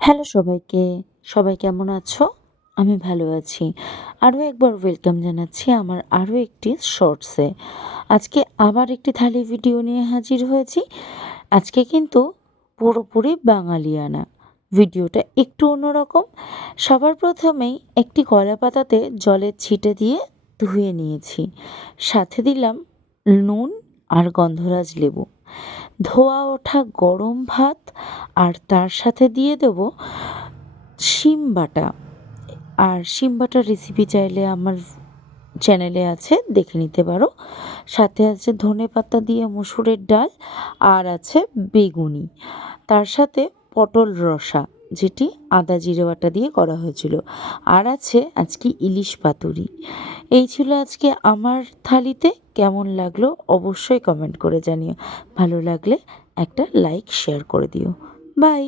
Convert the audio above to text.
Hello সবাইকে, সবাই কেমন আছো? আমি ভালো আছি। আরও একবার ওয়েলকাম জানাচ্ছি আমার আরও একটি শর্টসে। আজকে আবার একটি থালি ভিডিও নিয়ে হাজির হয়েছি। আজকে কিন্তু পুরোপুরি বাঙালিয়ানা। ভিডিওটা একটু অন্যরকম। সবার প্রথমেই একটি কলা পাতাতে জলের ছিটে দিয়ে ধুয়ে নিয়েছি। সাথে দিলাম নুন আর গন্ধরাজ লেবু। ধোয়া ওঠা গরম ভাত আর তার সাথে দিয়ে দেবো শিম বাটা। আর শিম বাটার রেসিপি চাইলে আমার চ্যানেলে আছে, দেখে নিতে পারো। সাথে আছে ধনেপাতা দিয়ে মুসুরের ডাল আর আছে বেগুনি। তার সাথে পটল রসা, যেটি আদা জিরে বাটা দিয়ে করা হয়েছিল। আর আছে আজকে ইলিশ পাতুরি। এই ছিল আজকে আমার থালিতে। কেমন লাগলো অবশ্যই কমেন্ট করে জানিও। ভালো লাগলে একটা লাইক শেয়ার করে দিও। বাই।